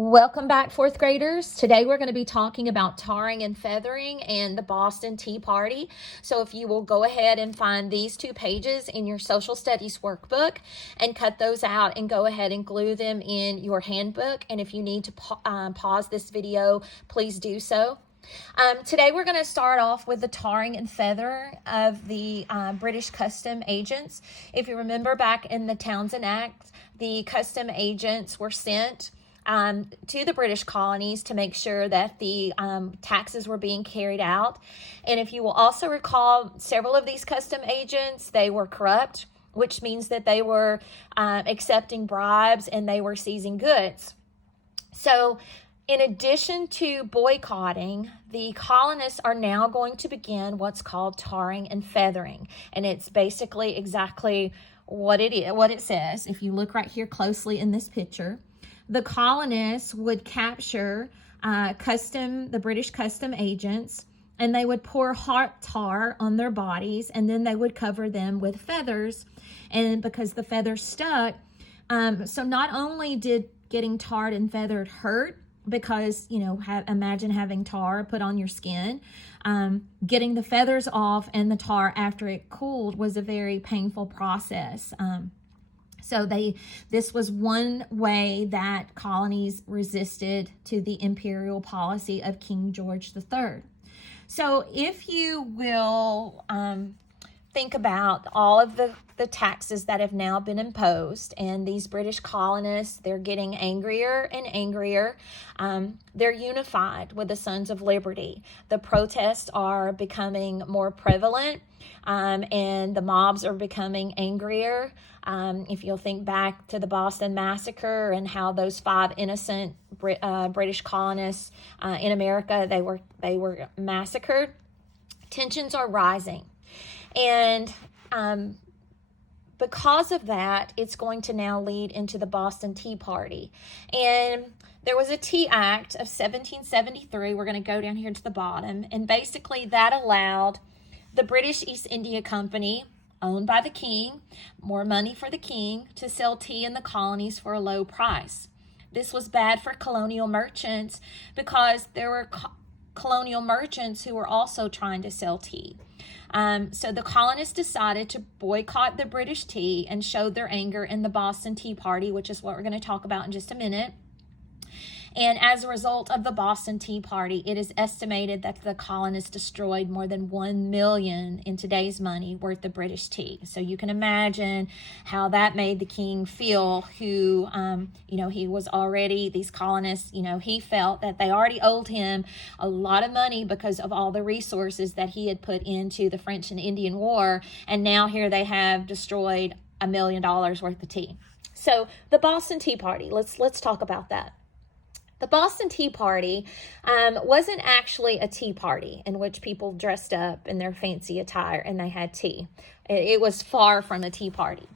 Welcome back, fourth graders. Today we're going to be talking about tarring and feathering and the Boston Tea Party. So if you will go ahead and find these 2 pages in your social studies workbook and cut those out and go ahead and glue them in your handbook. And if you need to pause this video, please do so. Today we're going to start off with the tarring and feather of the British custom agents. If you remember back in the Townshend Act, the custom agents were sent to the British colonies to make sure that the taxes were being carried out. And if you will also recall, several of these custom agents, they were corrupt, which means that they were accepting bribes and they were seizing goods. So in addition to boycotting, the colonists are now going to begin what's called tarring and feathering. And it's basically exactly what it says. If you look right here closely in this picture, the colonists would capture the British custom agents, and they would pour hot tar on their bodies, and then they would cover them with feathers. And because the feathers stuck, so not only did getting tarred and feathered hurt, because, imagine having tar put on your skin, getting the feathers off and the tar after it cooled was a very painful process. So this was one way that colonies resisted to the imperial policy of King George III. So if you will think about all of the taxes that have now been imposed, and these British colonists, they're getting angrier and angrier. They're unified with the Sons of Liberty. The protests are becoming more prevalent, and the mobs are becoming angrier. If you'll think back to the Boston Massacre and how those 5 innocent British colonists in America, they were massacred, tensions are rising. And because of that, it's going to now lead into the Boston Tea Party. And there was a Tea Act of 1773. We're going to go down here to the bottom. And basically that allowed the British East India Company, owned by the king, more money for the king, to sell tea in the colonies for a low price. This was bad for colonial merchants because there were colonial merchants who were also trying to sell tea. So the colonists decided to boycott the British tea and showed their anger in the Boston Tea Party, which is what we're going to talk about in just a minute. And as a result of the Boston Tea Party, it is estimated that the colonists destroyed more than 1 million in today's money worth of British tea. So you can imagine how that made the king feel, who, he was already, these colonists, he felt that they already owed him a lot of money because of all the resources that he had put into the French and Indian War. And now here they have destroyed $1 million worth of tea. So the Boston Tea Party, let's talk about that. The Boston Tea Party wasn't actually a tea party in which people dressed up in their fancy attire and they had tea. It was far from a tea party.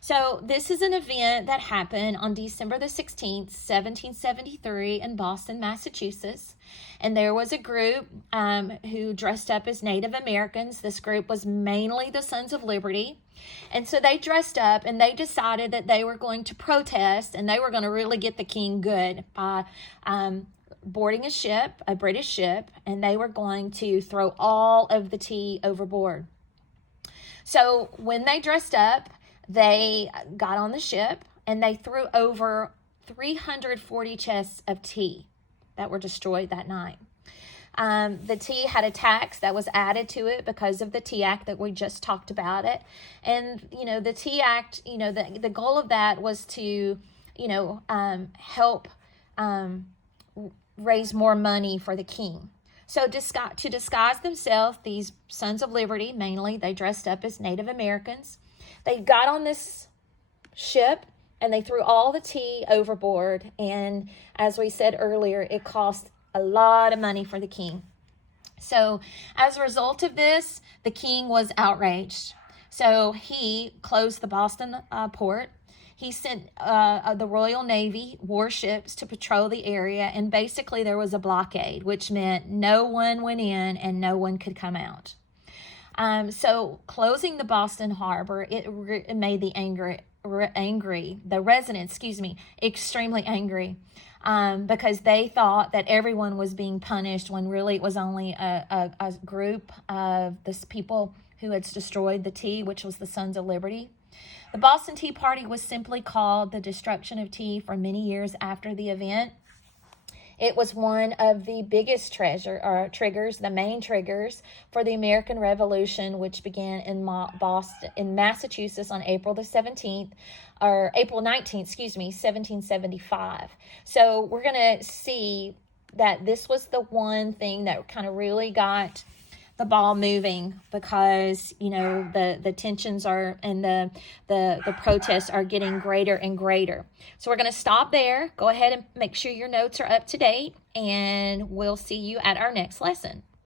So this is an event that happened on December the 16th, 1773 in Boston, Massachusetts. And there was a group who dressed up as Native Americans. This group was mainly the Sons of Liberty. And so they dressed up and they decided that they were going to protest, and they were going to really get the king good by boarding a British ship, and they were going to throw all of the tea overboard. So when they dressed up, they got on the ship and they threw over 340 chests of tea that were destroyed that night. The tea had a tax that was added to it because of the Tea Act that we just talked about it. And, the Tea Act, the goal of that was to, help raise more money for the king. So to disguise themselves, these Sons of Liberty, mainly, they dressed up as Native Americans. They got on this ship and they threw all the tea overboard. And as we said earlier, it cost a lot of money for the king. So as a result of this, the king was outraged. So he closed the Boston port. He sent the Royal Navy warships to patrol the area, and basically there was a blockade, which meant no one went in and no one could come out. So closing the Boston harbor, it made the anger residents, extremely angry, because they thought that everyone was being punished when really it was only a group of this people who had destroyed the tea, which was the Sons of Liberty. The Boston Tea Party was simply called the destruction of tea for many years after the event. It was one of the biggest triggers, the main triggers for the American Revolution, which began in Massachusetts on April 19th, 1775. So we're going to see that this was the one thing that kind of really got the ball moving, because the tensions are, and the protests are getting greater and greater. So we're going to stop there. Go ahead and make sure your notes are up to date, and we'll see you at our next lesson.